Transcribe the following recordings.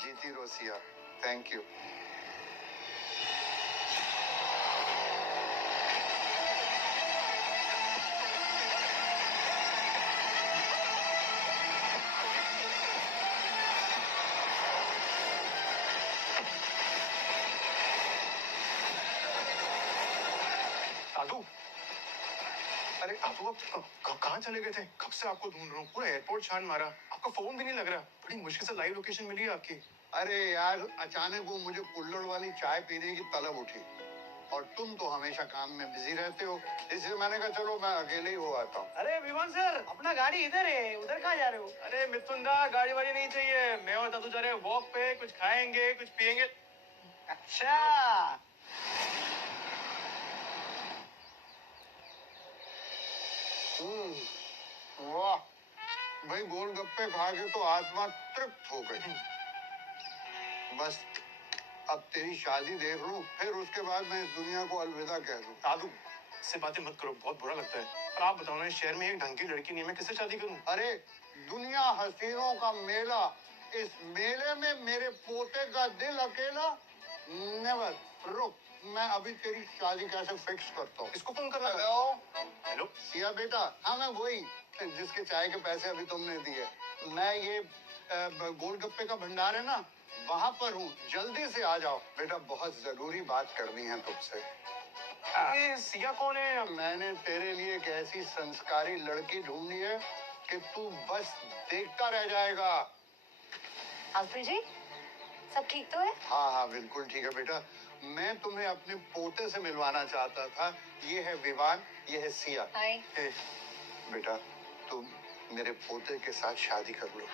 जीती Russia, thank you. दादू, अरे दादू आप कहाँ चले गए थे? कब से आपको ढूंढ रहा हूँ, पूरा एयरपोर्ट छान मारा, आपका फोन भी नहीं लग रहा। बड़ी मुश्किल से लाइव लोकेशन मिली है आपकी। अरे यार, अचानक वो मुझे कुल्हड़ वाली चाय पीने की तलब उठी और तुम तो हमेशा काम में बिजी रहते हो, इसलिए मैंने कहा चलो मैं अकेले ही हो आता हूँ। अरे विमान सर, अपना गाड़ी इधर है, उधर कहाँ जा रहे हो? अरे मिथुन दा, गाड़ी वाड़ी नहीं चाहिए, मैं और दादू जा रहे हैं वॉक पे, कुछ खाएंगे कुछ पियेंगे। अच्छा, वाह भाई, गोलगप्पे खा के तो आत्मा तृप्त हो गई। बस अब तेरी शादी देख लूं, फिर उसके बाद मैं इस दुनिया को अलविदा कह दूं। दादू, इससे बातें मत करो, बहुत बुरा लगता है। और आप बताओ ना, इस शहर में एक ढंग की लड़की नहीं है, मैं किससे शादी करूं? अरे दुनिया हसीनों का मेला, इस मेले में मेरे पोते का दिल अकेला। नेवर। रुक, मैं अभी तेरी शादी कैसे फिक्स करता हूँ। इसको फोन कर रहा था। हेलो हेलो, सिया बेटा, हाँ मैं वही जिसके चाय के पैसे अभी तुमने दिए। मैं ये गोलगप्पे का भंडार है ना, वहां पर हूँ, जल्दी से आ जाओ बेटा, बहुत जरूरी बात करनी है तुमसे। ये सिया कौन है? मैंने तेरे लिए एक ऐसी संस्कारी लड़की ढूंढी है कि तू बस देखता रह जाएगा। अंकल जी, सब ठीक तो है? हाँ हाँ बिल्कुल ठीक है बेटा, मैं तुम्हें अपने पोते से मिलवाना चाहता था। ये है विवान, ये है सिया। हाय। बेटा तुम मेरे पोते के साथ शादी कर लो।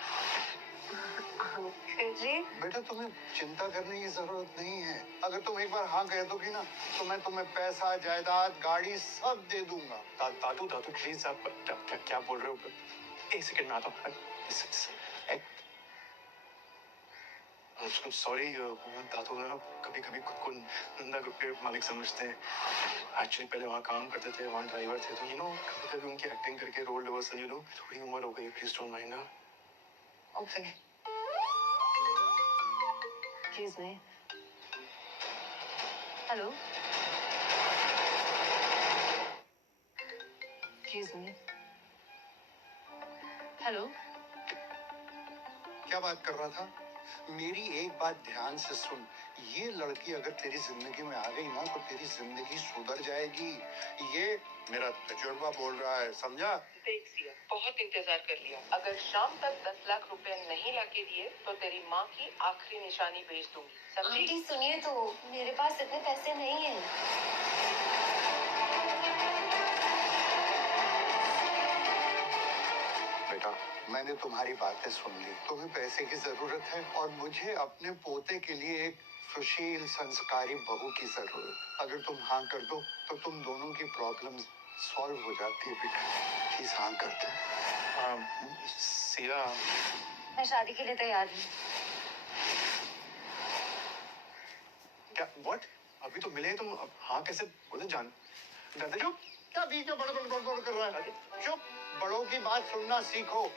अंकल जी, बेटा तुम्हें चिंता करने की जरूरत नहीं है। अगर तुम एक बार हाँ कह दोगी ना, तो मैं तुम्हें पैसा, जायदाद, गाड़ी सब दे दूंगा। दादू दादू प्लीज, आप क्या बोल रहे हो? एक सेकंड में आता हूँ। सॉरी दादू, ना कभी कभी खुद को नंदा ग्रुप के मालिक समझते हैं। एक्चुअली पहले वहाँ काम करते थे, वहाँ ड्राइवर थे, तो कभी कभी उनकी एक्टिंग करके रोल रिवर्सल, थोड़ी उम्र हो गई, प्लीज डोंट माइंड ना। Okay. Excuse me. Hello. Excuse me. Hello. क्या बात कर रहा था? मेरी एक बात ध्यान से सुन, ये लड़की अगर तेरी जिंदगी में आ गई ना, तो तेरी जिंदगी सुधर जाएगी। ये मेरा तजुर्बा बोल रहा है, समझा? देख सिया, बहुत इंतजार कर लिया। अगर शाम तक 10 लाख रुपए नहीं लाके दिए तो तेरी माँ की आखिरी निशानी भेज दूंगी, समझी? आंटी सुनिए तो, मेरे पास इतने पैसे नहीं हैं। बेटा मैंने तुम्हारी बातें सुन ली, तुम्हें पैसे की जरूरत है और मुझे अपने पोते के लिए एक सुशील संस्कारी बहू की जरूरत। अगर तुम हाँ कर दो तो तुम दोनों की प्रॉब्लम सॉल्व हो जाती है बेटा, प्लीज हाँ कर दो। सिया, मैं शादी के लिए तैयार हूँ। क्या व्हाट? अभी तो मिले, तुम अब हाँ कैसे बोले? जान दादा, चुप, क्या बीच में बड़बड़ कर रहा है? चुप, बड़ों की बात सुनना सीखो।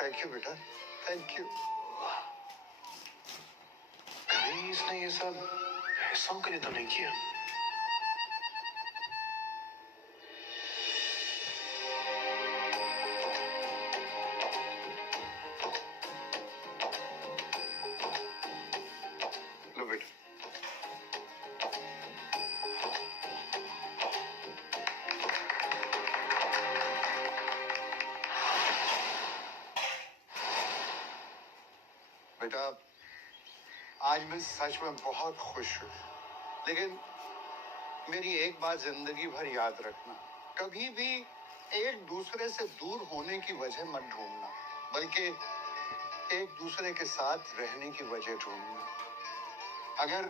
थैंक यू बेटा, थैंक यू। कहीं इसने ये सब पैसों के लिए तो नहीं किया? लो बेटा। बेटा आज मैं सच में बहुत खुश हूँ, लेकिन मेरी एक बात जिंदगी भर याद रखना, कभी भी एक दूसरे से दूर होने की वजह मत ढूंढना, बल्कि एक दूसरे के साथ रहने की वजह ढूंढना। अगर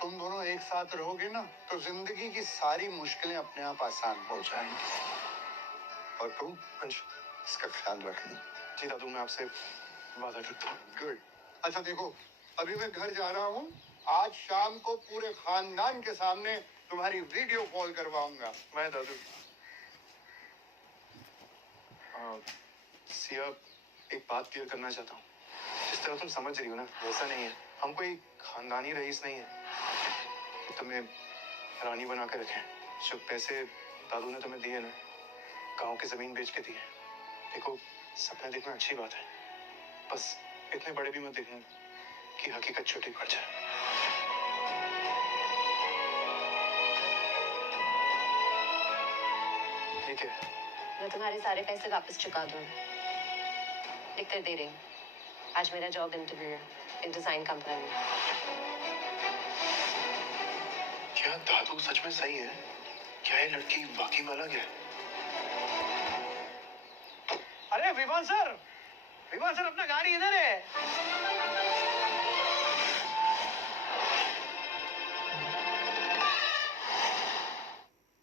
तुम दोनों एक साथ रहोगे ना, तो जिंदगी की सारी मुश्किलें अपने आप आसान हो जाएंगी। और तुम इसका ख्याल रखना। जी दादू, मैं आपसे वादा करता हूँ। गुड। अच्छा देखो, अभी मैं घर जा रहा हूँ, आज शाम को पूरे खानदान के सामने तुम्हारी वीडियो कॉल करवाऊंगा। मैं दादू, सिया एक बात क्लियर करना चाहता हूँ। जिस तरह तुम समझ रही हो ना, वैसा नहीं है। हम कोई खानदानी रईस नहीं है कि तुम्हें रानी बना के रखें। जो पैसे दादू ने तुम्हें दिए ना, गांव की जमीन बेच के दिए। देखो, सपने देखना अच्छी बात है, बस इतने बड़े भी मत देखना कि हकीकत छोटी पड़ जाए। ठीक है, मैं तुम्हारे सारे पैसे वापस चुका दूँ। लिख कर दे रही हूँ। आज मेरा जॉब इंटरव्यू है एक डिजाइन कंपनी में। क्या दादू सच में सही है? क्या ये लड़की वाकई में अलग है? अरे विमान सर अपना गाड़ी इधर है।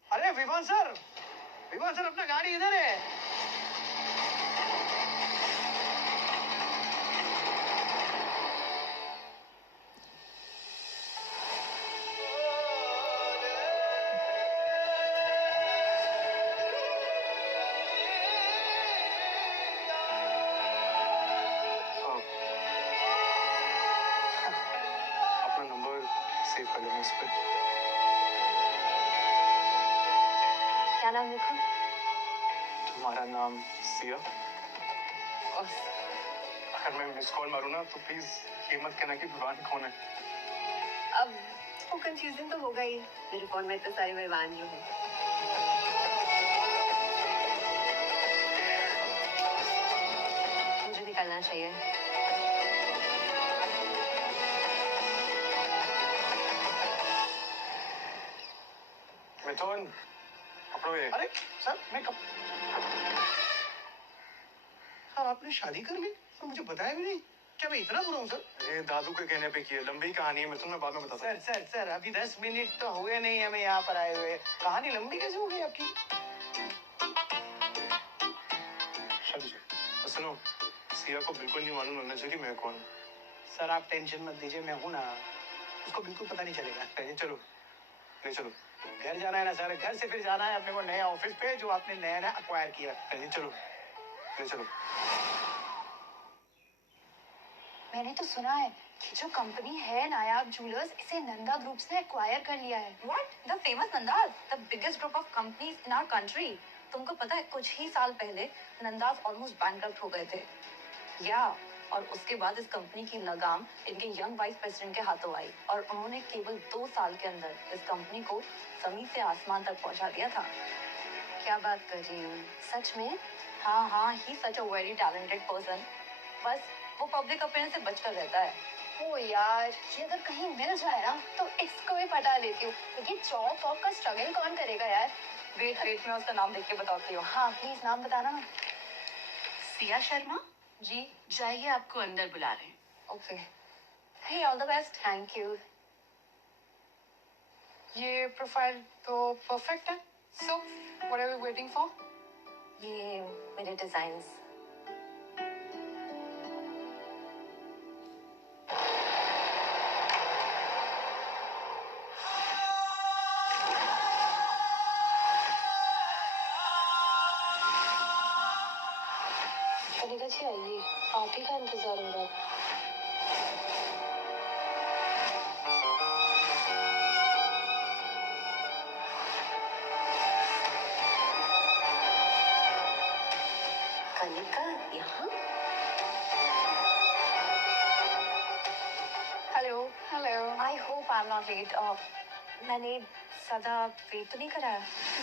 अरे विमान सर अपना गाड़ी इधर है। अपना नंबर सेव कर लेना इस पे। क्या नाम लिखा? तुम्हारा नाम सिया। अगर मैं मिस कॉल मारूं ना तो प्लीज ये मत कहना कि विवान कौन है। अब वो कंफ्यूजन तो होगा ही। मेरे फोन में तो सारे मेहमान जो है। मुझे निकलना चाहिए। मिथुन, पकड़ो ये। अरे सर मैं कब सर आपने शादी कर ली और मुझे बताया भी नहीं। क्या मैं इतना बुरा हूँ सर? अरे दादू के कहने पे की है, लंबी कहानी है मिथुन, मैं बाद में बताता हूँ। सर अभी 10 मिनट तो हुए नहीं हमें यहाँ पर आए हुए। कहानी लंबी कैसे हो गई आपकी? शादी से सुनो, सिया को बिल्कुल नहीं मालूम होना चाहिए कि मैं कौन हूँ। सर आप टेंशन मत दीजिए, मैं हूं ना। उसको बिल्कुल पता नहीं चलेगा। नहीं चलो, नहीं चलो, घर जाना है ना सर, घर से फिर जाना है अपने को नया ऑफिस पे जो आपने नया अक्वायर किया। नहीं चलो, नहीं चलो। मैंने तो सुना है कि जो कंपनी है नायाब जूलर्स, इसे नंदा ग्रुप्स ने एक्वायर कर लिया है। What? The famous Nandas, the biggest group of companies in our country. तुमको पता है कुछ ही साल पहले नंदास ऑलमोस्ट बैंकरप्ट हो गए थे। या और उसके बाद इस कंपनी की लगाम इनके यंग वाइस प्रेसिडेंट के हाथों आई और उन्होंने केवल 2 साल के अंदर इस कंपनी को जमीन से आसमान तक पहुंचा दिया था। क्या बात कर रही हूँ? सच में? हाँ, ही सच अ वेरी टैलेंटेड पर्सन। बस वो पब्लिक ओपिनियन से बचकर रहता है। ओ यार, ये अगर कहीं मिल जाए ना तो इसको भी पटा लेती हूँ। लेकिन जॉब वॉब का स्ट्रगल कौन करेगा यार? वेट मैं उसका नाम देख के बताती हूँ। हाँ प्लीज नाम बताना ना। सिया शर्मा जी। जाइए, आपको अंदर बुला रहे हैं। Okay. Hey all the best. Thank you. ये प्रोफाइल तो परफेक्ट है। So what are we waiting for? ये मेरे डिजाइन्स। कनिका जी आइए, आप ही का इंतजार हो रहा है। कनिका यहाँ? Hello hello. I hope I am not let. मैंने ज्यादा वेट तो नहीं कराया?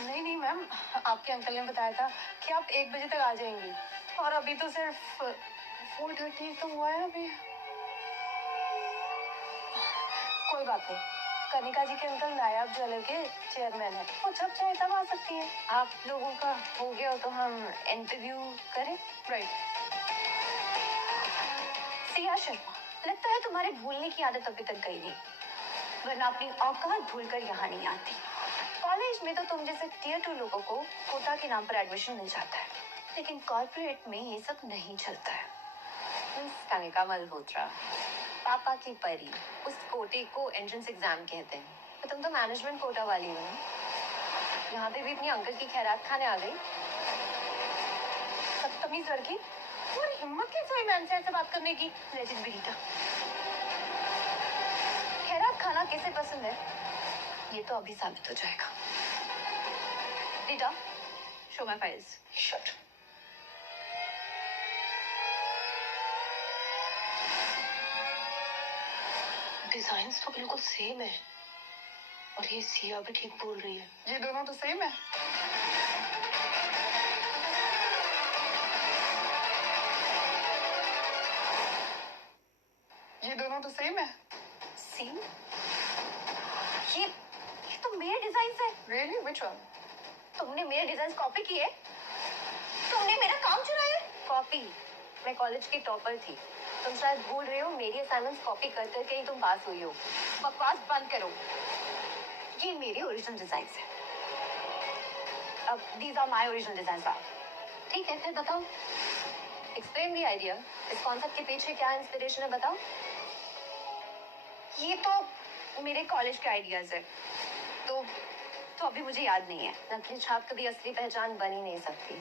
नहीं मैम, आपके अंकल ने बताया था कि आप 1 बजे तक आ जाएंगी और अभी तो सिर्फ 4:30 तो हुआ है अभी। कोई बात नहीं, कनिका जी के अंकल नायाब ज्वेलर के चेयरमैन है, वो जब चाहे तब आ सकती है। आप लोगों का हो गया हो तो हम इंटरव्यू करें? राइट। सिया शर्मा, लगता है तुम्हारे भूलने की आदत अभी तक गई नहीं, वरना अपनी औकात भूलकर यहाँ नहीं आती। कॉलेज में तो तुम जैसे टियर 2 लोगों को कोटा के नाम पर एडमिशन मिल जाता है, लेकिन कॉर्पोरेट में ये सब नहीं चलता है। मिस कनिका मल्होत्रा, पापा की परी, उस कोटे को एंट्रेंस एग्जाम कहते हैं। तो तुम तो मैनेजमेंट कोटा वाली हो ना? यहाँ पे भी अपनी अंकल की खैरात खाने आ गई। बदतमीज लड़की। What are हिम्मत कैसे हुई मैम से ऐसे बात करने की? लेजिट बेटा, खैरात खाना किसे पसंद है ये तो अभी साबित हो जाएगा। बेटा, show my files. Shut. Designs तो बिल्कुल सेम है और ये सिया भी ठीक बोल रही है। ये दोनों तो सेम है। ये दोनों तो सेम है। सी, ये तो मेरे डिजाइन है। रियली? Which one? तुमने मेरे डिजाइन कॉपी किए? तुमने मेरा काम चुराया? कॉपी? मैं कॉलेज की टॉपर थी। तुम शायद भूल रहे हो मेरी असाइनमेंट्स कॉपी कर करके ही तुम पास हुई हो। बकवास बंद करो। ये मेरे ओरिजिनल डिजाइन है। अब these are my original design. ठीक है, फिर बताओ, एक्सप्लेन द आइडिया। इस कॉन्सेप्ट के पीछे क्या इंस्पिरेशन है बताओ। ये तो मेरे कॉलेज के आइडियाज है, तो अभी मुझे याद नहीं है। नकली छाप कभी असली पहचान बन ही नहीं सकती।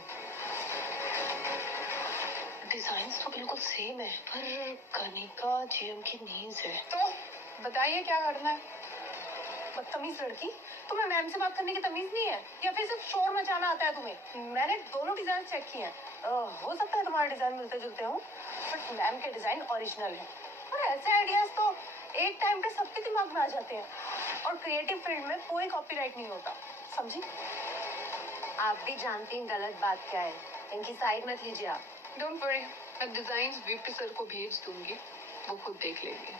डिजाइन्स तो बिल्कुल सेम है पर कनिका जीएम की नीज है। तो बताइए क्या करना है? बदतमीज लड़की, तुम्हें मैम से बात करने की तमीज नहीं है या फिर सिर्फ शोर मचाना आता है तुम्हें? मैंने दोनों डिजाइन चेक किए हैं। हो सकता है तुम्हारे डिजाइन मिलते जुलते हों, बट मैम के डिजाइन ओरिजिनल है। और ऐसे आइडियाज तो एक टाइम पे सबके दिमाग में आ जाते हैं और क्रिएटिव फील्ड में कोई कॉपीराइट नहीं होता, समझी? आप भी जानती हैं गलत बात क्या है। इनकी साइड मत लीजिए आप। डोंट वरी, मैं डिजाइन्स वीपी सर को भेज दूंगी, वो खुद देख लेंगे।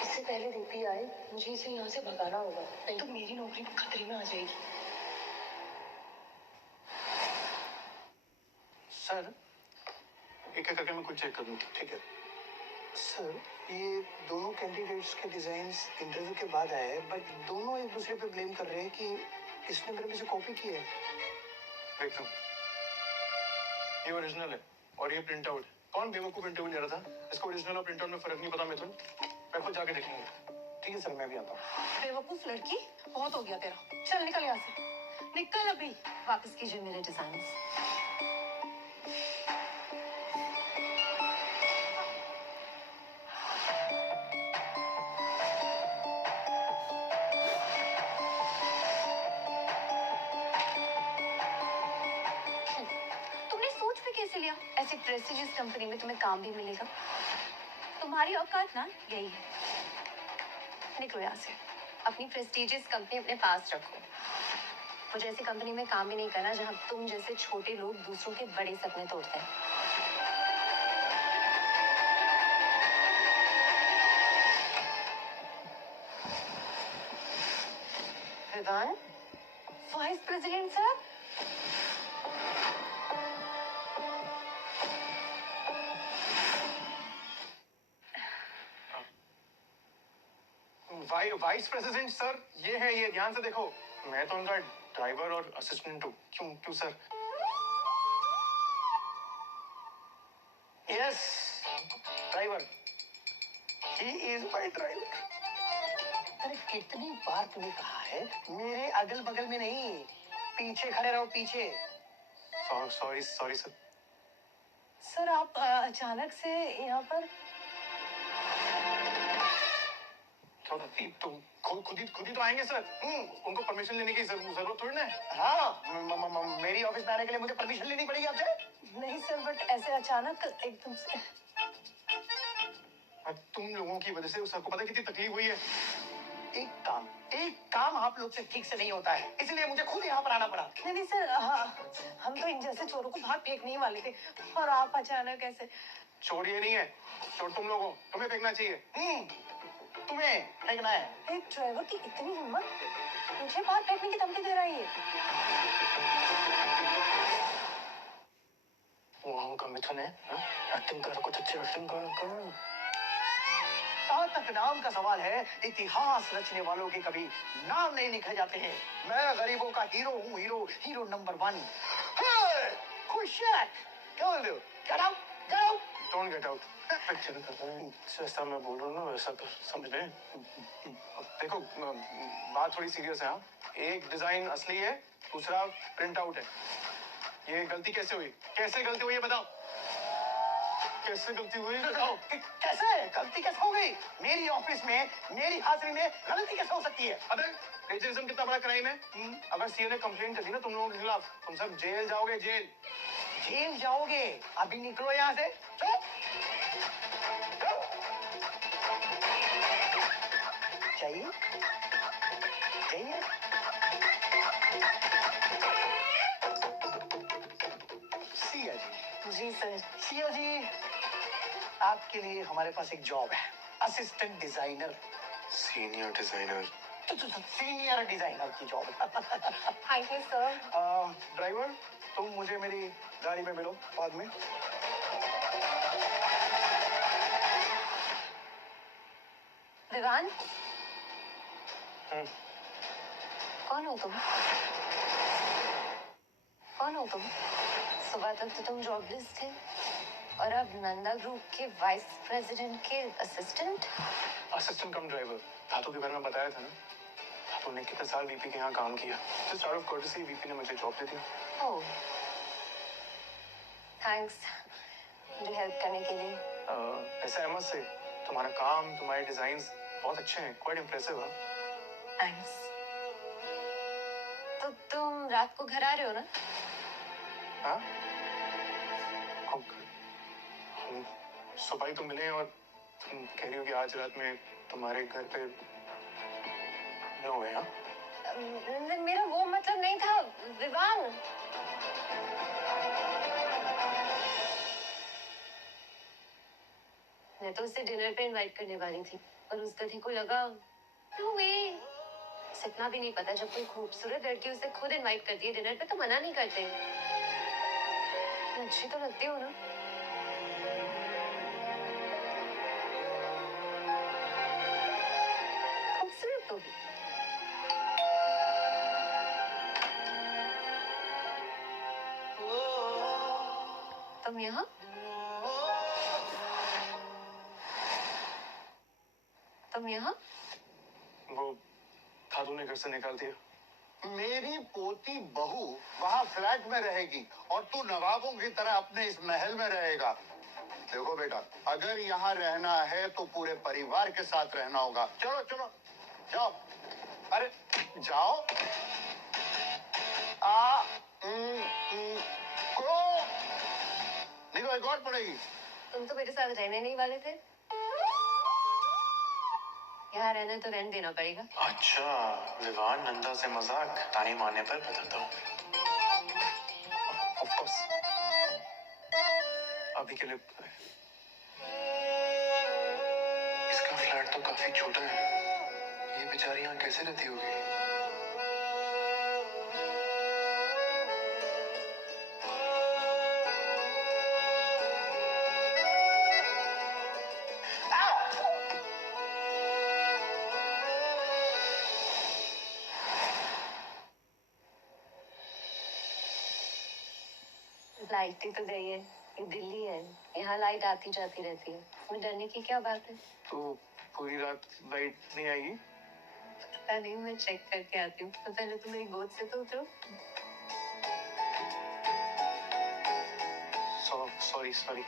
इससे पहले वीपी आए मुझे इसे यहाँ से भगाना होगा, नहीं तो मेरी नौकरी खतरे में आ जाएगी। सर, एक एक करके मैं कुछ चेक कर लूँ, ठीक है? सर, ये दोनों कैंडिडेट्स के डिजाइन्स इंटरव्यू के बाद आए हैं, बट दोनों एक दूसरे पे ब्लेम कर रहे हैं कि इसने मेरे में से कॉपी की है। देखता हूँ। ये ओरिजिनल है और ये प्रिंट आउट। कौन बेवकूफ इंटरव्यू ले रहा था? इसको ओरिजिनल और प्रिंट आउट में फर्क नहीं पता मिथुन। मैं खुद जाके देखेंगे। ठीक है सर, मैं भी आता हूँ। बेवकूफ लड़की, बहुत हो गया तेरा। चल निकल यहाँ से, निकल अभी। वापस कीजिए मेरे डिजाइन। तुमने सोच भी कैसे लिया ऐसी प्रेस्टिजियस कंपनी में तुम्हें काम भी मिलेगा? तुम्हारी औकात ना यही है। निकलो यहाँ से। अपनी प्रेस्टिजियस कंपनी अपने पास रखो। मुझे ऐसी कंपनी में काम भी नहीं करना जहाँ तुम जैसे छोटे लोग दूसरों के बड़े सपने तोड़ते हैं। प्रधान, vice president sir. Vice president sir, ये है, ये ध्यान से देखो। मैं तो उनका ड्राइवर और असिस्टेंट हूँ। क्यों क्यों sir? Yes, driver. He is my driver. अरे कितनी बार तुम्हें कहा है, मेरे अगल बगल में नहीं, पीछे खड़े रहो, पीछे। Sorry sorry sir. सर आप अचानक से यहाँ पर? तो खुद ही तो आएंगे सर। उनको परमिशन लेने की जरूरत थोड़ी ना है। हाँ, मेरी ऑफिस में आने के लिए मुझे परमिशन लेनी पड़ेगी आपसे? नहीं सर, बट ऐसे अचानक एकदम से। तुम लोगों की वजह से सर को पता है कितनी तकलीफ हुई है। एक काम आप लोग से ठीक से नहीं होता है, इसलिए मुझे खुद यहाँ पर आना पड़ा। नहीं नहीं सर, हम तो इन जैसे चोरों को बाहर फेंकने ही वाले थे और आप अचानक ऐसे। चोर ये नहीं है, चोर तुम लोगों, तुम्हें फेंकना चाहिए। तुम्हें फेंकना है? एक ड्राइवर की इतनी हिम्मत, मुझे बाहर फेंकने की धमकी दे रहा है ये। वहाँ का मिथुन है, एक्टिंग कर, कुछ अच्छी एक्टिंग कर। जहाँ तक नाम का सवाल है, इतिहास रचने वालों के कभी नाम नहीं लिखे जाते हैं। मैं गरीबों का हीरो हूँ, hero number 1। खुशाक, get out, get out. Don't get out. Picture कर रहे हैं, जैसा मैं बोल रहा हूँ ना वैसा कर, समझ रहे हैं? देखो, बात थोड़ी सीरियस है। हाँ, एक डिजाइन असली है, दूसरा प्रिंट आउट है। ये गलती कैसे हुई? कैसे गलती हुई ये बताओ। कैसे गलती हुई बताओ। कैसे गलती कैसे हो गई? मेरी ऑफिस में मेरी हाजिरी में गलती कैसे हो सकती है? अबे प्लेजरिज्म कितना बड़ा क्राइम है। अगर सीए ने कंप्लेंट कर दी ना तुम लोगों के खिलाफ, तुम सब जेल जाओगे, जेल। जेल जाओगे? अभी निकलो यहाँ से। चलो चलो। चाहिए चाहिए? सिया जी। जी सर। सिया जी, आपके लिए हमारे पास एक जॉब है, assistant designer. Senior designer. Senior designer की job. Thank you sir. Driver, तुम मुझे मेरी गाड़ी में मिलो बाद में। विवान, कौन हो तुम? कौन हो तुम? सुबह तक तो तुम जॉबलेस थे और अब नंदा ग्रुप के वाइस प्रेसिडेंट के असिस्टेंट। असिस्टेंट कम ड्राइवर। धातु के बारे में बताया था ना, धातु ने कितने साल वीपी के यहाँ काम किया। Just out of courtesy VP ने मुझे जॉब दे दी। ओह, थैंक्स मुझे हेल्प करने के लिए। ऐसा अहमद से तुम्हारा काम, तुम्हारे डिजाइन्स बहुत अच्छे हैं, क्वाइट इंप्रेसिव है। थैंक्स। तो तुम रात को घर आ रहे हो ना? हाँ? हम सुबह ही तो मिले और तुम कह रही हो कि आज रात में तुम्हारे घर पे हो गए। हाँ? मेरा वो मतलब नहीं था विवान। मैं तो उसे डिनर पे इनवाइट करने वाली थी और उस गधी को लगा नो वे। इतना भी नहीं पता, जब कोई खूबसूरत लड़की उसे खुद इनवाइट करती है डिनर पे तो मना नहीं करते। मैं अच्छी तो लगती हूँ ना? खूबसूरत तो हूँ। तुम यहाँ? तुम यहाँ? वो धातु ने घर से निकाल दिया। मेरी पोती बहू वहां फ्लैट में रहेगी और तू नवाबों की तरह अपने इस महल में रहेगा। देखो बेटा, अगर यहाँ रहना है तो पूरे परिवार के साथ रहना होगा। चलो चलो जाओ। अरे जाओ। को देखो, एक और पड़ेगी। तुम तो मेरे साथ रहने नहीं वाले थे। यहाँ रहना तो रहने देना पड़ेगा। अच्छा, विवान नंदा से मजाक टाइम आने पर बताता हूँ। Of course. अभी के लिए इसका फ्लैट तो काफी छोटा है, ये बेचारी यहाँ कैसे रहती होगी? लाइट तो गई है, ये दिल्ली है, यहाँ लाइट आती जाती रहती है, इसमें डरने की क्या बात है? तो पूरी रात लाइट नहीं आएगी? पता नहीं, मैं चेक करके आती हूँ। तो पहले तुम मेरी गोद से तो उतरो। Sorry sorry.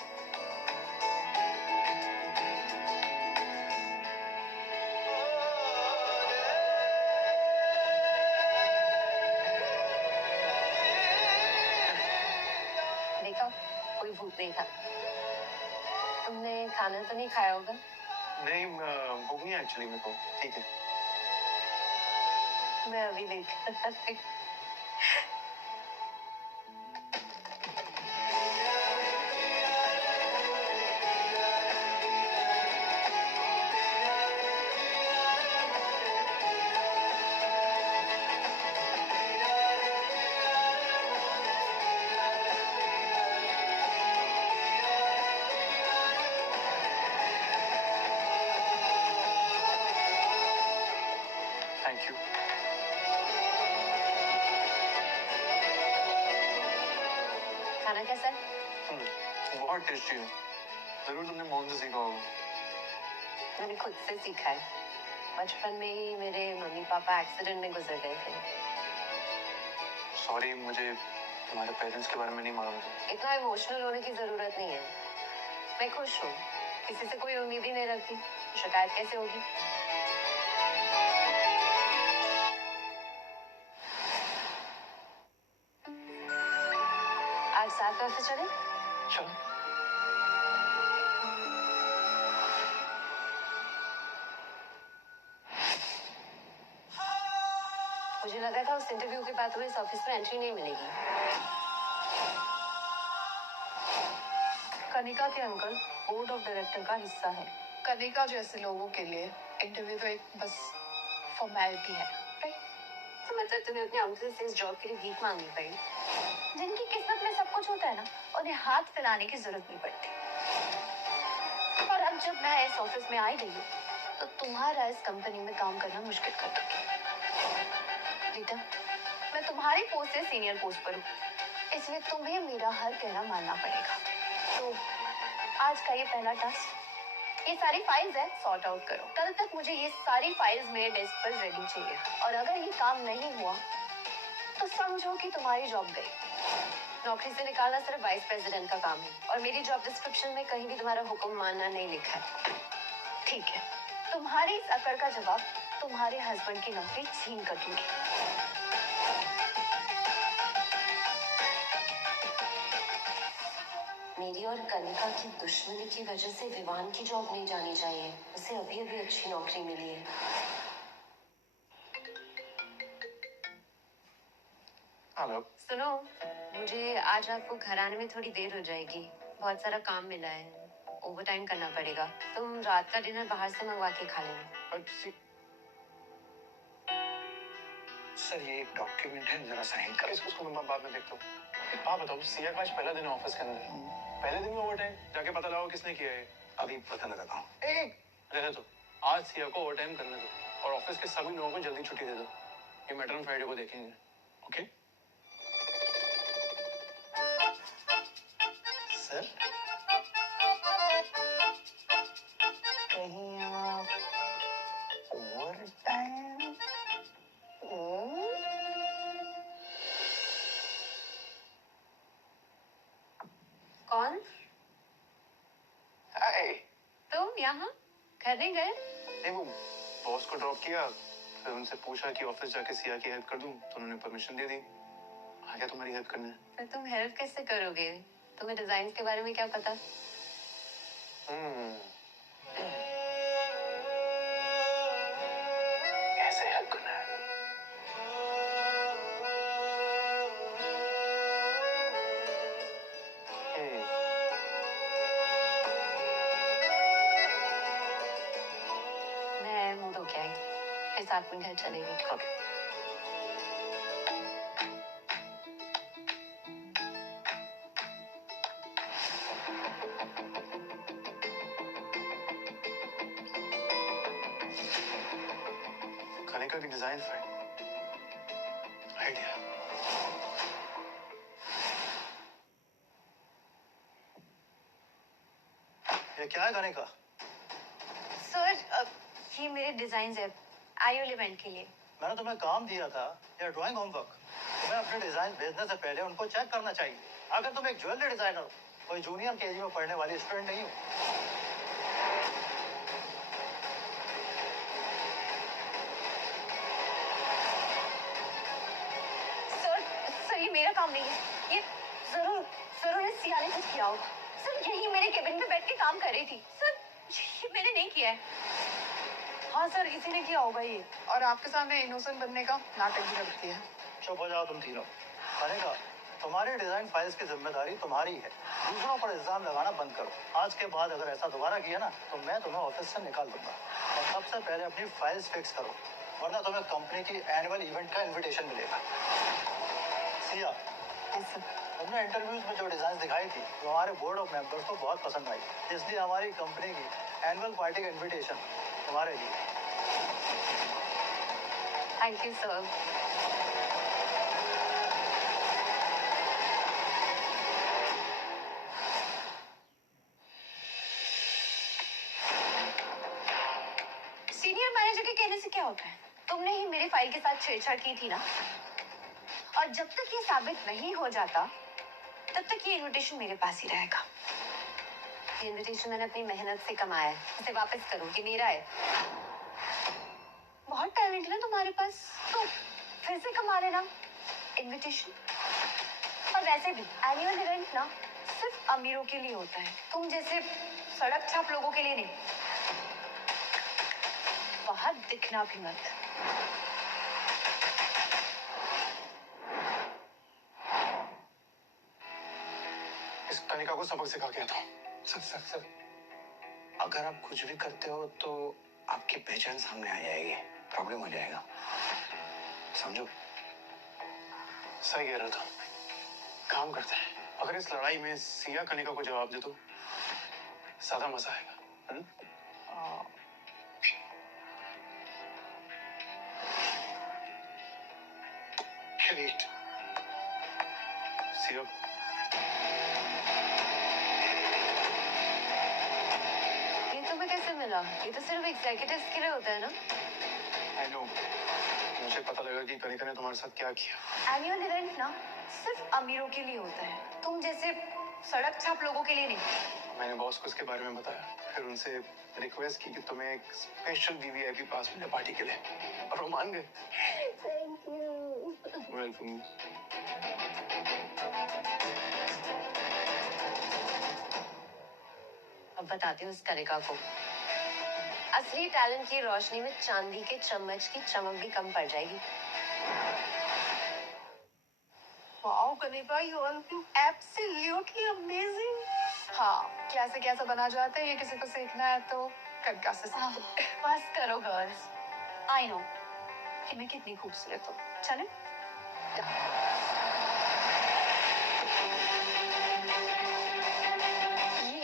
देखा, कोई भूत नहीं था। तुमने खाना तो नहीं खाया होगा? नहीं, भूख नहीं एक्चुअली मेरे को। ठीक है। मैं अभी देख। Thank you. खाना कैसा है? बहुत टेस्टी है। जरूर तुमने मोहन से सीखा होगा। मैंने खुद से सीखा है। बचपन में ही मेरे मम्मी पापा एक्सीडेंट में गुजर गए थे। सॉरी, मुझे तुम्हारे पेरेंट्स के बारे में नहीं मालूम था। इतना इमोशनल होने की जरूरत नहीं है। मैं खुश हूँ, किसी से कोई उम्मीद ही नहीं रखती, शिकायत कैसे होगी। आज साथ में ऑफिस चले। चलो। मुझे लगा था उस इंटरव्यू के बाद तुम्हें इस ऑफिस में एंट्री नहीं मिलेगी। कनिका के अंकल बोर्ड ऑफ डायरेक्टर का हिस्सा है। कनिका जैसे लोगों के लिए इंटरव्यू तो एक बस फॉर्मेलिटी है। तो मतलब तुम्हें अपने अंकल से इस जॉब के लिए भीख मांगनी पड़ी। जिनकी किस्मत में सब कुछ होता है ना, उन्हें हाथ फैलाने की जरूरत नहीं पड़ती। और अब जब मैं इस ऑफिस में आई गई हूँ, तो तुम्हारा इस कंपनी में काम करना मुश्किल कर दूंगी। रीता, मैं तुम्हारी पोस्ट से सीनियर पोस्ट पर हूँ, इसलिए तुम्हें मेरा हर कहना मानना पड़ेगा। तो आज का ये पहला टास्क, ये सारी फाइल्स है, सॉर्ट आउट करो। कल तक मुझे ये सारी फाइल्स मेरे डेस्क पर रेडी चाहिए। और अगर ये काम नहीं हुआ तो समझो कि तुम्हारी जॉब गई। नौकरी से निकालना सिर्फ वाइस प्रेसिडेंट का काम है, और मेरी जॉब डिस्क्रिप्शन में कहीं भी तुम्हारा हुक्म मानना नहीं लिखा है। ठीक है, तुम्हारी इस अकड़ का जवाब तुम्हारे हस्बैंड की नौकरी छीन कर दूंगी। मेरी और कनिका की दुश्मनी की वजह से विवान की जॉब नहीं जानी चाहिए। उसे अभी अभी अच्छी नौकरी मिली है। हेलो। सुनो, मुझे आज आपको घर आने में थोड़ी देर हो जाएगी। बहुत सारा काम मिला है, ओवर टाइम करना पड़ेगा। तुम रात का डिनर बाहर से मंगवा के खा लेना। सर ये एक डॉक्यूमेंट है, जरा साइन कर। इसको मैं बाद में देखता हूँ। एक बात बताओ, सिया का आज पहला दिन है ऑफिस के अंदर। पहले दिन में ओवर टाइम जाके पता लगाओ किसने किया है। अभी पता लगाता हूँ। रहने दो, आज सिया को ओवर टाइम करने दो और ऑफिस के सभी लोगों को जल्दी छुट्टी दे दो। ये मैटर हम फ्राइडे को देखेंगे। ओके सर, कहीं आप ओवर टाइम? कौन? हाय। तुम यहाँ घर नहीं गए? नहीं, वो बॉस को ड्रॉप किया, फिर उनसे पूछा कि ऑफिस जाके सिया की हेल्प कर दूं, तो उन्होंने परमिशन दे दी। आ गया तुम्हारी हेल्प करने। फिर तुम हेल्प कैसे करोगे? तुम्हें डिजाइन के बारे में क्या पता? कैसे हेल्प करना है? मैं मुंह धो के आई, फिर साथ में घर चलेंगे। ओके। कनिका की डिजाइन फाइल, आइडिया। ये क्या है कनिका? सर, ये मेरे डिजाइन है आईओ इवेंट के लिए। मैंने तुम्हें काम दिया था, या ड्राइंग होमवर्क। तुम्हें अपने डिजाइन भेजने से पहले उनको चेक करना चाहिए। अगर तुम एक ज्वेलरी डिजाइनर हो, कोई जूनियर केजी में पढ़ने वाली स्टूडेंट नहीं हो। सर, ये मेरा काम नहीं है। ये जरूर जरूर इस सिया ने कुछ किया होगा। सर, यही मेरे केबिन में बैठ के काम कर रही थी। सर, ये मैंने नहीं किया है। हाँ सर, इसी ने किया होगा ये, और आपके सामने इनोसेंट बनने का नाटक भी करती है। चुप हो जाओ तुम तीनों। कनिका, तुम्हारी डिजाइन फाइल्स की जिम्मेदारी तुम्हारी है। दूसरों पर इल्जाम लगाना बंद करो। आज के बाद अगर ऐसा दोबारा किया ना, तो मैं तुम्हें ऑफिस से निकाल दूंगा। और सबसे पहले अपनी फाइल्स फिक्स करो, वरना तुम्हें कंपनी की एनुअल इवेंट का इनविटेशन मिलेगा। सिया, तुमने इंटरव्यूज में जो डिजाइन दिखाई थी, वो हमारे बोर्ड ऑफ मेंबर्स को बहुत पसंद आई, इसलिए हमारी कंपनी की एनुअल पार्टी का इनविटेशन तुम्हारे लिए। Thank you sir. Senior manager के कहने से क्या होता है? तुमने ही मेरी फाइल के साथ छेड़छाड़ की थी ना? और जब तक ये साबित नहीं हो जाता तब तक ये इनविटेशन मेरे पास ही रहेगा। ये इनविटेशन मैंने अपनी मेहनत से कमाया है, इसे वापस करो, ये मेरा है। बहुत टैलेंट है तुम्हारे पास, तो फिर से कमा लेना इनविटेशन। और वैसे भी एनुअल इवेंट ना सिर्फ अमीरों के लिए होता है, तुम जैसे सड़क छाप लोगों के लिए नहीं। बाहर दिखना भी मत। इस कनिका को सबक सिखा के आता हूँ। सर, अगर आप कुछ भी करते हो तो आपकी पहचान सामने आ जाएगी, प्रॉब्लम हो जाएगा, समझो। सही कह रहा था, काम करते हैं। अगर इस लड़ाई में सिया कनिका को जवाब दे तो ज्यादा मजा आएगा। Great. सिया, ये तुम्हें कैसे मिला? ये तो सिर्फ एग्जीक्यूटिव्स के लिए होता है ना। I know. मुझे पता लगा कि कनिका ने तुम्हारे साथ क्या किया। एनुअल इवेंट ना सिर्फ अमीरों के लिए होता है, तुम जैसे सड़क छाप लोगों के लिए नहीं। मैंने बॉस को इसके बारे में बताया, फिर उनसे रिक्वेस्ट की कि तुम्हें एक स्पेशल वीवीआईपी पास मिले पार्टी के लिए, और वो मान गए। Thank you. वेलकम। अब बताती हूँ उस कनिका को, असली टैलेंट की रोशनी में चांदी के चम्मच की चमक भी कम पड़ जाएगी। Wow Kanika, you are looking absolutely amazing. हाँ, कैसे कैसे बना जाता है, ये किसी को सीखना है तो कनिका से सीखो। बस करो गर्ल्स, आई नो कि मैं कितनी खूबसूरत हूँ। चले? ये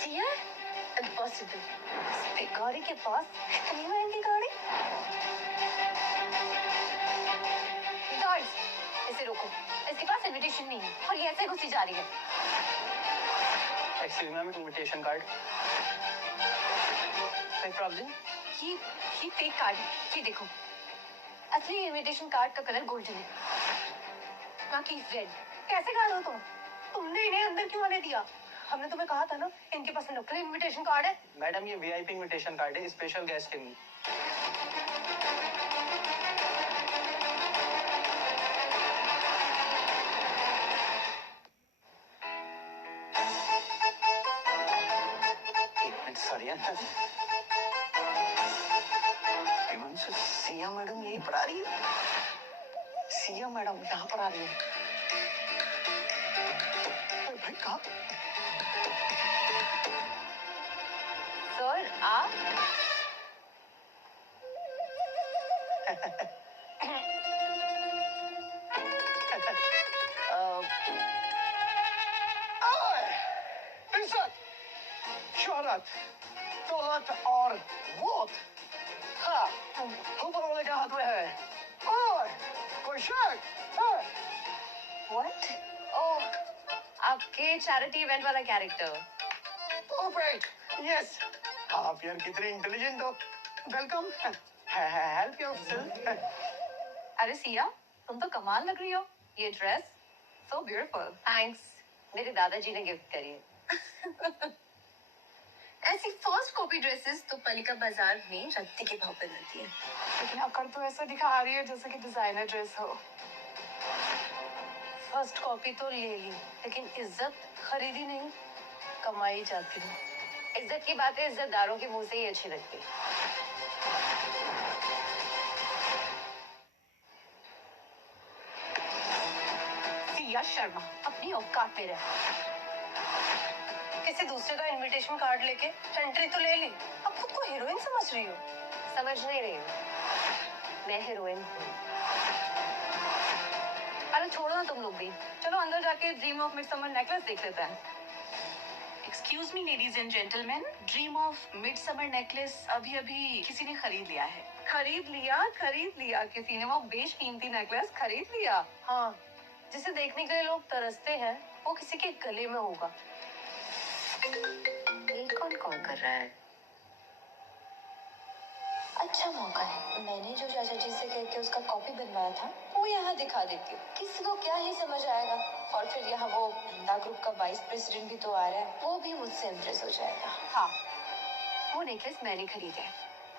सिया? इम्पॉसिबल। गौरी के पास इतनी महंगी गाड़ी? गार्ड्स, इसे रोको, इसके पास इनविटेशन नहीं है और ये ऐसे घुसी जा रही है। Excuse ma'am, invitation card. कोई प्रॉब्लम? ये फेक कार्ड है, ये देखो। असली इनविटेशन कार्ड का कलर गोल्डन है, ना कि रेड। कैसे गा रहे हो तुम? तुमने इन्हें अंदर क्यों आने दिया? हमने तुम्हें कहा था ना, इनके पास नकली इनविटेशन कार्ड है। मैडम, ये वीआईपी इनविटेशन कार्ड है, स्पेशल गेस्ट के लिए। सॉरी हिमांशु, सिया मैडम यहीं पर आ रही है। सिया मैडम यहाँ पर आ रही है। अरे भाई कहाँ? सर आप? इज्जत, शोहरत, दौलत और वोट, हाँ, ऊपर वाले के हाथ में है। और कोई शक है? What? ओह, आपके चैरिटी इवेंट वाला कैरेक्टर। Perfect. Yes. आप यार कितने इंटेलिजेंट हो। वेलकम। Help yourself. अरे सिया, तुम तो कमाल लग रही हो। ये ड्रेस सो ब्यूटीफुल। थैंक्स, मेरे दादाजी ने गिफ्ट करी है। ऐसी फर्स्ट कॉपी ड्रेसेस तो पलिका बाजार में रत्ती के भाव पे मिलती है। लेकिन अकड़ तो ऐसा दिखा रही है जैसे कि डिजाइनर ड्रेस हो। फर्स्ट कॉपी तो ले ली, लेकिन इज्जत खरीदी नहीं, कमाई जाती है। इज्जत की बातें इज्जतदारों के मुंह से ही अच्छी लगती है। सिया शर्मा, अपनी औकात में रह। किसी दूसरे का इनविटेशन कार्ड लेके एंट्री तो ले ली, अब खुद को हीरोइन समझ रही हो। समझ नहीं रही हूँ, मैं हीरोइन हूँ। अरे छोड़ो ना तुम लोग भी, चलो अंदर जाके ड्रीम ऑफ मिडसमर नेकलेस देख लेते हैं। Excuse me ladies and gentleman, dream of midsummer necklace अभी अभी किसी ने खरीद लिया है। खरीद लिया किसी ने, वो बेशकीमती नेकलेस खरीद लिया। हाँ, जिसे देखने के लिए लोग तरसते हैं वो किसी के गले में होगा। ये कौन कॉल कर रहा है? अच्छा मौका है, मैंने जो चाचा जी से कह के उसका कॉपी बनवाया था वो यहाँ दिखा देती हूँ, किसी को क्या ही समझ आएगा। और फिर यहाँ वो नंदा ग्रुप का वाइस प्रेसिडेंट भी तो आ रहा है, वो भी मुझसे इम्प्रेस हो जाएगा। हाँ, वो नेकलेस मैंने खरीदा है,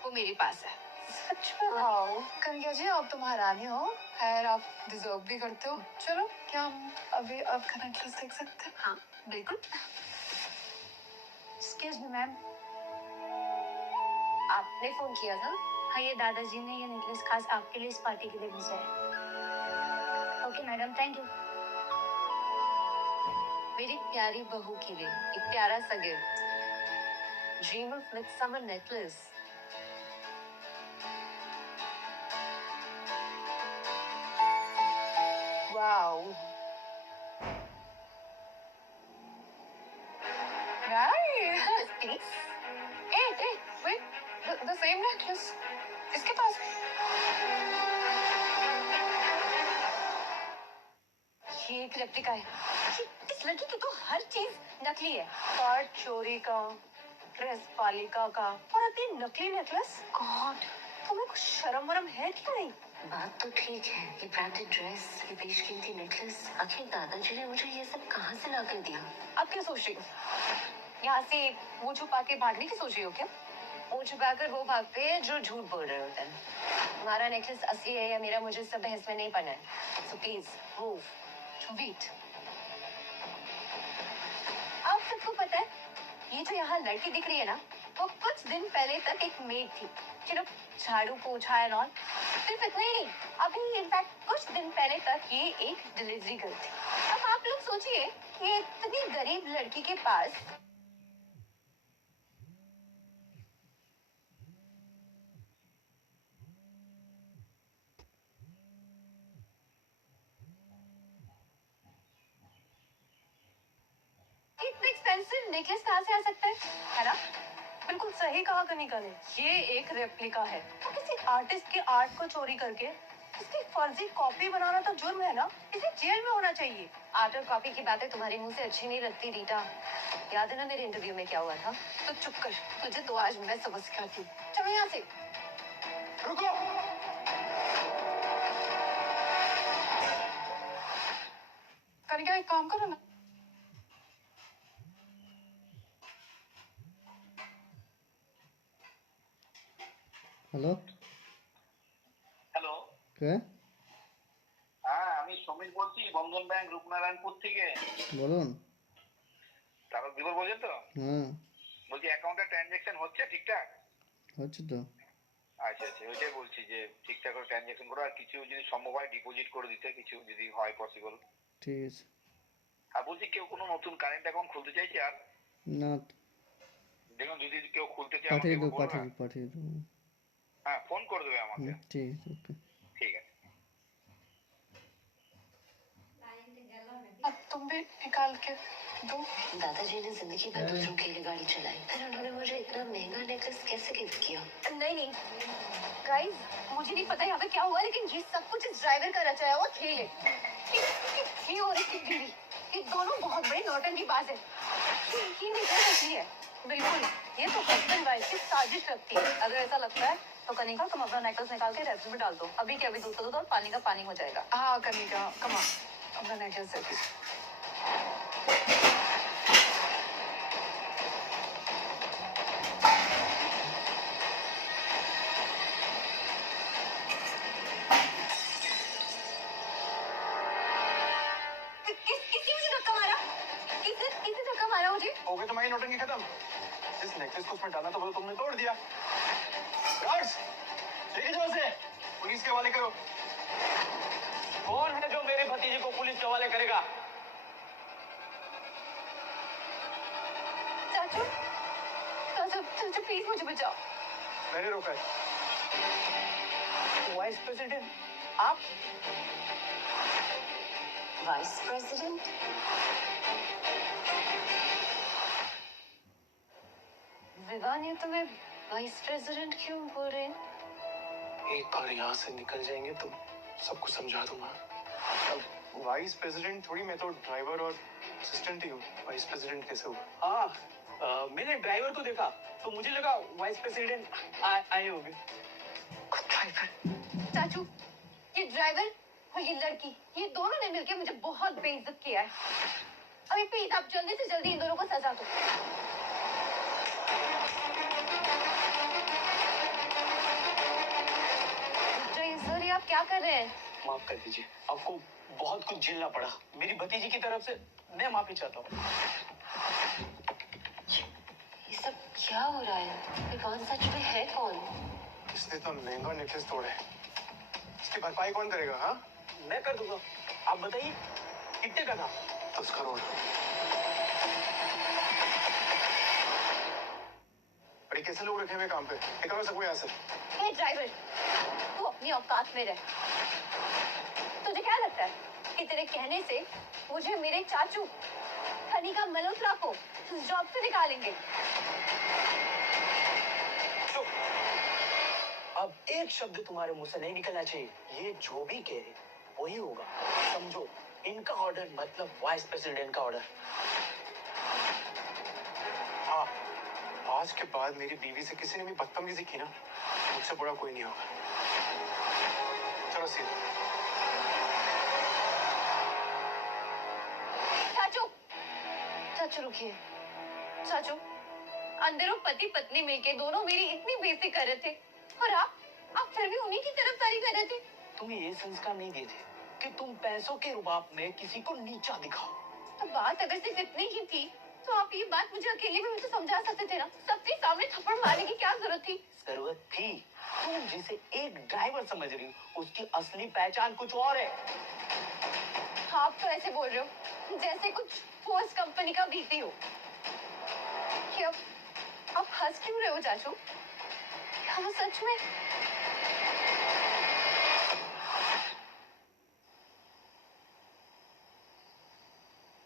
वो मेरे पास है। सच में? वाओ कन्या जी, आप तो महारानी हो। खैर आप डिजर्व भी करते हो। चलो क्या हम अभी आपका नेकलेस देख सकते हैं? हाँ बिल्कुल। एक्सक्यूज मी मैम, आपने फोन किया था? हाँ, ये दादाजी ने ये नेकलेस खास आपके लिए इस पार्टी के लिए भेजा है। Okay madam, thank you. मेरी प्यारी बहू के लिए एक प्यारा सा gift, dream of midsummer necklace. Wow nice. Please. Eh wait, the same necklace इसके पास है। ये एक रेप्लिका है। इस लड़की की तो हर चीज नकली है। कार्ड चोरी का, ड्रेस पालिका का, और अब ये नकली नेकलेस। गॉड, तुम्हें कुछ शर्म वरम है कि नहीं? बात तो ठीक है, ये ब्रांडेड ड्रेस, ये बेशकीमती नेकलेस, आखिर दादाजी ने मुझे ये सब कहाँ से ला कर दिया? अब क्या सोच रही हो? यहाँ से मुंह छुपा के भागने की सोच रही हो क्या? मुंह छुपाकर वो भागते हैं जो झूठ बोल रहे होते हैं। तुम्हारा नेकलेस असली है या मेरा, मुझे सब बहस में नहीं पड़ना है। So please move. वेट, आप सबको पता है, ये जो यहाँ लड़की दिख रही है ना, वो कुछ दिन पहले तक एक मेड थी, झाड़ू पोछा एंड ऑल। सिर्फ इतना ही नहीं, अभी इनफैक्ट कुछ दिन पहले तक ये एक डिलीवरी गर्ल थी। अब आप लोग सोचिए, ये इतनी गरीब लड़की के पास इतना एक्सपेंसिव नेकलेस कहाँ से आ सकता है ना? बिल्कुल सही कहा कनिका ने, ये एक रेप्लिका है। तो किसी आर्टिस्ट के आर्ट को चोरी करके उसकी फर्जी कॉपी बनाना तो जुर्म है ना, इसे जेल में होना चाहिए। आर्ट और कॉपी की बातें तुम्हारे मुंह से अच्छी नहीं लगती रीटा। याद है ना मेरे इंटरव्यू में क्या हुआ था? तो चुप कर, तुझे तो आज मैं सबक सिखाती हूँ। चलो यहाँ से। रुको। कनिका एक काम करो ना, হ্যালো, হ্যালো, কে? হ্যাঁ আমি সমীর বলছি বন্ধন ব্যাংক রূপনারায়ণপুর থেকে। বলুন। তারক দিবর বলছেন তো? হ্যাঁ, বলছি অ্যাকাউন্টে ট্রানজ্যাকশন হচ্ছে ঠিকঠাক? হচ্ছে তো। আচ্ছা আচ্ছা, ওইটাই বলছি যে ঠিকঠাক করে ট্রানজ্যাকশন করো, আর কিছু যদি সম্ভব হয় ডিপোজিট করে দিতে, কিছু যদি হয় পসিবল। ঠিক আছে। আর বলছি কেউ কোনো নতুন কারেন্ট অ্যাকাউন্ট খুলতে চাইছে? আর না, দেখুন যদি কেউ খুলতে চায় পাঠিয়ে আমাকে দেবো, বলবে। পাঠিয়ে দেবো। হ্যাঁ ফোন করে দেবে আমাকে। ঠিক আছে, ওকে। ঠিক আছে। अब तुम भी निकाल के दो। दादाजी ने जिंदगी भर दूसरों के लिए गाड़ी चलाई, फिर उन्होंने मुझे इतना महंगा नेकलेस कैसे गिफ्ट किया? नहीं गाइस, मुझे नहीं पता यहाँ पे क्या हुआ, लेकिन ये सब कुछ इस ड्राइवर का रचाया हुआ खेल है। ये और इसकी बीवी, ये दोनों बहुत बड़े नौटंकीबाज हैं। ये नेकलेस असली है बिल्कुल, ये तो हस्बैंड वाइफ की साजिश लगती है। अगर ऐसा लगता है तो कनिका तुम अपना नेकलेस निकाल के रेफ्रिजरेटर में डाल दो, अभी के अभी दूध का दूध और पानी का पानी हो जाएगा। हाँ कनिका, कम ऑन, अपना नेकलेस दे दो। किसने मुझे धक्का मारा? किसने धक्का मारा मुझे? हो गई तुम्हारी नौटंकी खत्म। इस नेकलेस को उसमें डालना था, वो तुमने तोड़ दिया। गार्ड्स, लेके जाओ उसे, पुलिस के हवाले करो। कौन है जो मेरे भतीजे को पुलिस के हवाले करेगा? चाचू चाचू प्लीज मुझे बचाओ। मैंने रोका है। वाइस प्रेसिडेंट आप? Vice president? विवान, ये तुम्हें वाइस प्रेसिडेंट क्यों बोल रहे हैं? एक बार यहाँ से निकल जाएंगे तो सबको समझा दूंगा। अब वाइस प्रेसिडेंट थोड़ी, मैं तो ड्राइवर और असिस्टेंट ही हूँ। वाइस प्रेसिडेंट कैसे हुआ? हाँ, मैंने ड्राइवर को देखा तो मुझे लगा वाइस प्रेसिडेंट आए होंगे। चाचू, ये ड्राइवर और ये लड़की, ये दोनों ने मिलकर मुझे बहुत बेइज्जत किया है। अभी प्लीज आप जल्दी से जल्दी इन दोनों को सजा दो। सर ये आप क्या कर रहे हैं? माफ कर दीजिए, आपको बहुत कुछ झेलना पड़ा। मेरी भतीजी की तरफ से मैं माफी चाहता हूँ। ये सब क्या हो रहा है? विवान सच में है कौन? इसने तो महंगा नेकलेस तोड़ा है, इसकी भरपाई कौन करेगा? हाँ, मैं कर दूंगा। आप बताइए कितने का था? 10 करोड़। अरे कैसे लोग रखे हुए काम पे? निकालो सबको यहाँ से। हे ड्राइवर, तू अपनी औकात में रह। तुझे क्या लगता है कि तेरे कहने से मुझे मेरे चाचू कनिका मल्होत्रा को जॉब से निकालेंगे? चुप। अब एक शब्द तुम्हारे मुंह से नहीं निकलना चाहिए। ये जो भी कहे वही होगा, समझो। इनका ऑर्डर मतलब वाइस प्रेसिडेंट का ऑर्डर। हाँ, आज के बाद मेरी बीवी से किसी ने भी बदतमीजी की ना, मुझसे बड़ा कोई नहीं होगा। चलो सीधा। चाचू, चाचू रुकिए। चाचू, अंदरों पति पत्नी मिलके दोनों मेरी इतनी बेइज्जती कर रहे थे और आप फिर भी उन्हीं की तरफदारी कर रहे थे। तुम्हें ये संस्कार नहीं दिए थे कि तुम पैसों के रुबाब में किसी को नीचा दिखाओ। तो बात अगर सिर्फ इतनी ही थी तो आप ये बात मुझे अकेले भी मुझे समझा सकते थे ना। सबके सामने थप्पड़ मारने की क्या जरूरत थी? जरूरत थी। तुम जिसे एक ड्राइवर समझ रही हो उसकी असली पहचान कुछ और है। आप तो ऐसे बोल रहे हो जैसे कुछ फोर्स कंपनी का बीती हो। कि अब आप हंस क्यों रहे हो चाचू? क्या वो सच में?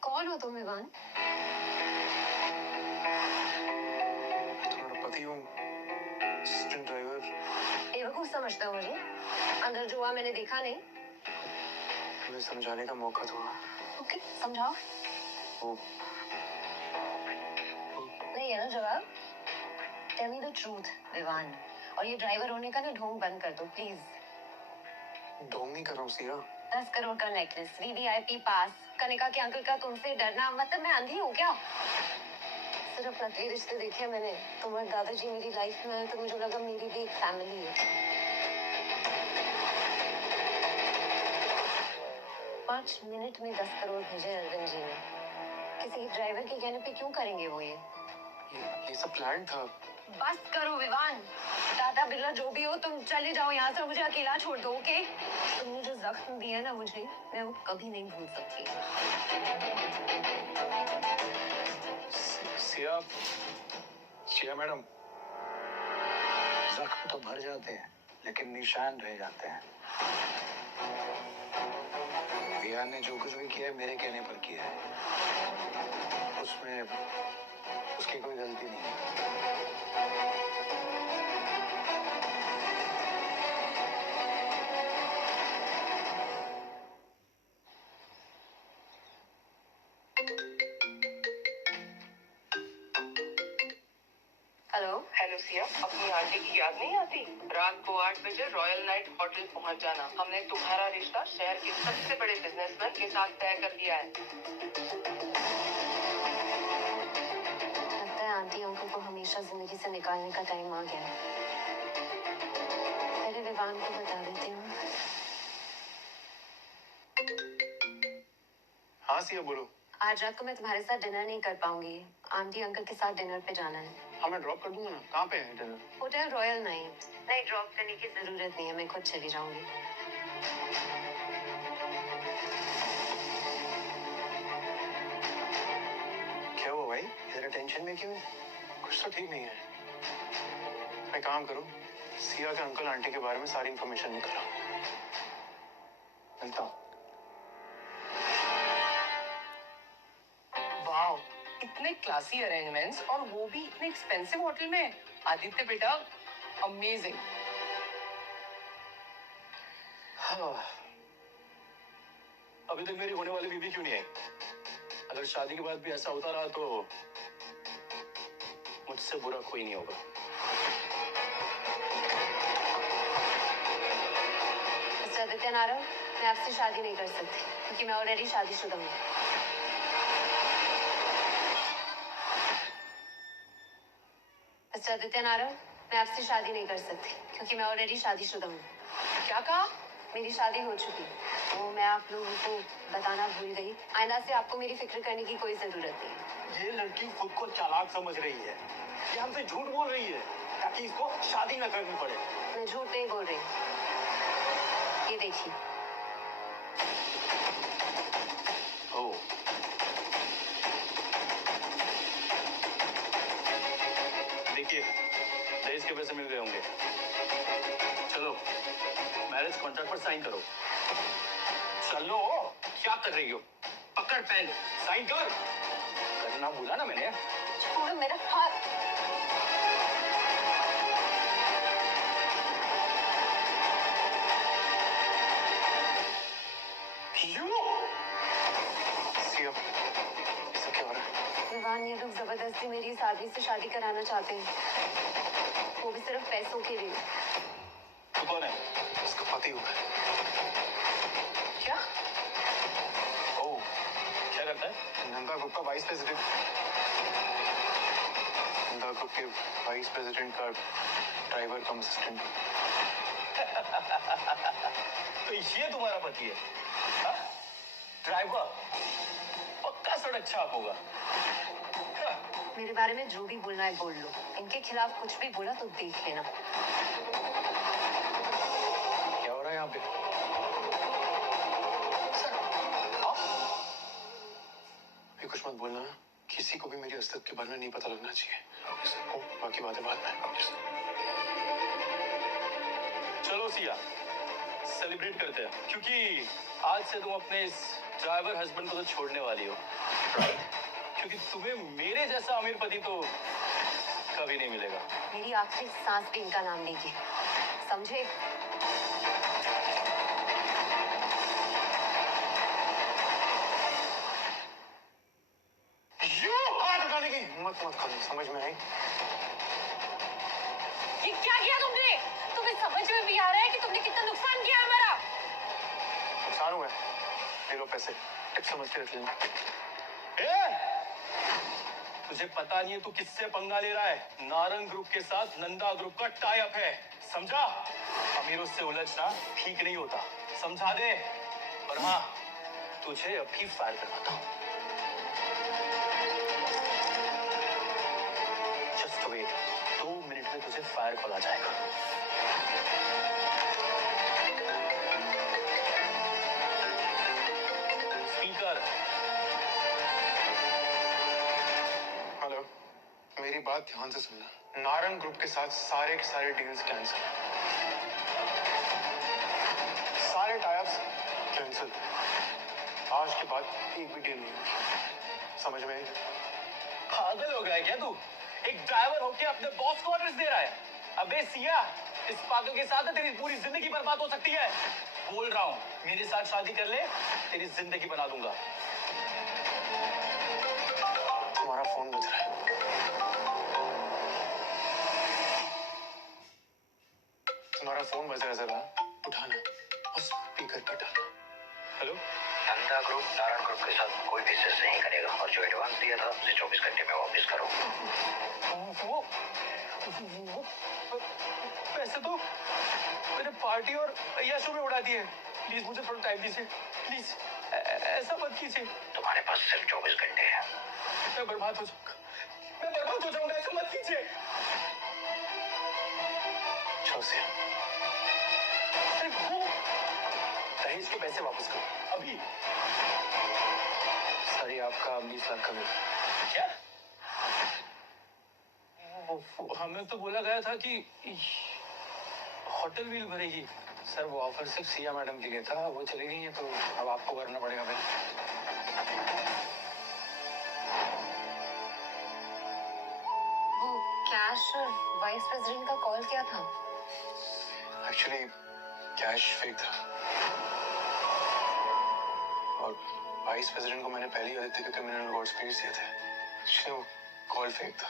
कौन हो तुम विवान? तुम्हारा पति हूँ, असिस्टेंट ड्राइवर। बेवकूफ समझता हूँ मुझे? अंदर जो हुआ मैंने देखा नहीं। तुम्हें समझाने का मौका तो ओके, समझाओ। वो नहीं है ना जवाब? Tell me the truth Vivaan. और ये ड्राइवर होने का ना ढोंग बंद कर दो प्लीज। ढोंग नहीं कर रहा हूँ सिया। 10 करोड़ का नेकलेस, वीवीआईपी पास, कनिका के अंकल का तुमसे डरना, मतलब मैं अंधी हूँ क्या? सिर्फ नकली रिश्ते देखे मैंने। तुम्हारे दादाजी मेरी लाइफ में आए तो मुझे लगा मेरी भी एक फैमिली है। 5 मिनट में 10 करोड़ भेजे अरविंद जी ने। किसी ड्राइवर के कहने पे क्यों करेंगे वो ये सब प्लान था। बस करो विवान। दादा बिरला जो भी हो, तुम चले जाओ यहाँ से, मुझे अकेला छोड़ दो। ओके? तुमने जो जख्म दिया ना मुझे, मैं वो कभी नहीं भूल सकती। सिया मैडम, जख्म तो भर जाते हैं लेकिन निशान रह जाते हैं। विहान ने जो कुछ भी किया है मेरे कहने पर किया है, उसमें उसकी कोई गलती नहीं है। हेलो हेलो सिया, अपनी आंटी की याद नहीं आती? रात को 8 बजे रॉयल नाइट होटल पहुंच जाना। हमने तुम्हारा रिश्ता शहर के सबसे बड़े बिजनेसमैन के साथ तय कर दिया है। लगता है आंटी अंकल को हमेशा जिंदगी से निकालने का टाइम आ गया है। पहले विवान को बता देती हूँ। हाँ सिया बोलो। आज रात को मैं तुम्हारे साथ डिनर नहीं कर पाऊंगी। आंटी अंकल के साथ डिनर पे जाना है। हाँ मैं ड्रॉप कर दूंगा ना। कहाँ पे है डिनर? Hotel royal night. नहीं, ड्रॉप करने की जरूरत नहीं है, मैं खुद चली जाऊंगी। क्या हुआ भाई, इतना टेंशन में क्यों? कुछ तो ठीक नहीं है। मैं काम करूं, सिया के अंकल आंटी के बारे में सारी इंफॉर्मेशन निकाला। मिलता हूँ। वाओ, इतने क्लासी अरेंजमेंट्स और वो भी इतने एक्सपेंसिव होटल में। आदित्य बेटा, अमेजिंग। हाँ। अभी तक मेरी होने वाली बीवी क्यों नहीं आई? अगर शादी के बाद भी ऐसा होता रहा तो मुझसे बुरा कोई नहीं होगा। मिस्टर आदित्य नारंग, मैं आपसे शादी नहीं कर सकती क्योंकि मैं ऑलरेडी शादीशुदा हूँ। मिस्टर आदित्य नारायण, मैं आपसे शादी नहीं कर सकती क्योंकि मैं ऑलरेडी शादीशुदा हूँ। क्या कहा? मेरी शादी हो चुकी, वो मैं आप लोगों को बताना भूल गई। आइंदा से आपको मेरी फिक्र करने की कोई जरूरत नहीं। ये लड़की खुद को चालाक समझ रही है। ये हमसे झूठ बोल रही है ताकि इसको शादी न करनी पड़े। मैं झूठ नहीं बोल रही, ये देखिए। ओ, देखिए दहेज के पैसे मिल गए होंगे। चलो मैरिज कॉन्ट्रैक्ट पर साइन करो। चलो, क्या कर रही हो? पकड़ पेन, साइन कर। करना बोला ना मैंने। छोड़ो मेरा हाथ। सिया, ऐसा क्या हो रहा है? विवान, ये लोग जबरदस्ती मेरी इस आदमी से शादी कराना चाहते हैं, वो भी सिर्फ पैसों के लिए। तू कौन है? इसका पति हूँ मैं। क्या? ओ, क्या करता है? नंदा ग्रुप का वाइस प्रेसिडेंट। नंदा ग्रुप के वाइस प्रेसिडेंट का ड्राइवर कम असिस्टेंट। तो ये तुम्हारा पति है? हाँ? ड्राइवर, पक्का सड़क छाप होगा। मेरे बारे में जो भी बोलना है बोल लो, इनके खिलाफ कुछ भी बोला तो देख लेना। क्या हो रहा है यहाँ पे? अभी कुछ मत बोलना, किसी को भी मेरी असलियत के बारे में नहीं पता लगना चाहिए। बाकी बातें बाद में। चलो सिया, सेलिब्रेट करते हैं, क्योंकि आज से तुम अपने इस ड्राइवर हस्बैंड को तो छोड़ने वाली हो, राइट? क्योंकि तुम्हें मेरे जैसा अमीर पति तो कभी नहीं मिलेगा। मेरी आखिरी सांस भी इनका नाम लीजिए, समझे? हाथ उठाने की हिम्मत मत करो, समझ में आई? ये क्या किया तुमने? तुम्हें समझ में भी आ रहा है कि तुमने कितना नुकसान किया हमारा? नुकसान हुआ है, ले लो पैसे, टिप समझ के रख लेना। तुझे पता नहीं है तू किससे पंगा ले रहा है? नारंग ग्रुप के साथ नंदा ग्रुप का टाई अप है, समझा? अमीरों से उलझना ठीक नहीं होता, समझा दे? और हाँ, तुझे अभी फायर करवाता हूँ। जस्ट वेट, 2 मिनट में तुझे फायर कॉल आ जाएगा। स्पीकर। हेलो, मेरी बात ध्यान से सुनना। नारंग ग्रुप के साथ सारे के सारे डील्स कैंसिल, सारे टाइप्स कैंसिल। आज के बाद एक भी डील नहीं होगी, समझ में आई? पागल हो गया है क्या तू? एक ड्राइवर होके अपने बॉस को ऑर्डर्स दे रहा है? अबे सिया, इस पागल के साथ तेरी पूरी जिंदगी बर्बाद हो सकती है। बोल रहा हूँ, मेरे साथ शादी कर ले, तेरी जिंदगी बना दूंगा। तुम्हारा फोन बज रहा है। तुम्हारा फोन बज रहा है, जरा उठाना और स्पीकर पर डालना। Hello, Nanda group Narayan group के साथ कोई बिजनेस नहीं करेगा और जो एडवांस दिया था उसे 24 घंटे में वापस करो। वो पैसे तो मैंने पार्टी और अय्याशों में उड़ा दिए। प्लीज मुझे थोड़ा टाइम दीजिए, प्लीज। ऐसा मत कीजिए। तुम्हारे पास सिर्फ 24 घंटे हैं। मैं बर्बाद हो जाऊंगा, मैं बर्बाद हो जाऊंगा, ऐसा मत कीजिए। छोसिया, अरे वो दहेज के पैसे वापस करो अभी। सॉरी, आपका 20 लाख का बिल। क्या? हमें तो बोला गया था कि होटल बिल भरेगी। सर, वो ऑफर सिर्फ सिया मैडम के लिए था, वो चली गई है तो अब आपको भरना पड़ेगा बिल। वो कैश और वाइस प्रेसिडेंट का कॉल क्या था? एक्चुअली कैश फेक था और वाइस प्रेसिडेंट को मैंने पहले ही आदित्य के क्रिमिनल रिकॉर्ड्स भेज दिए थे। एक्चुअली वो कॉल फेक था।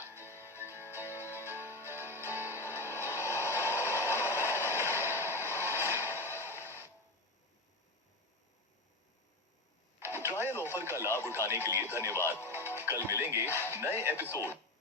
लाभ उठाने के लिए धन्यवाद। कल मिलेंगे नए एपिसोड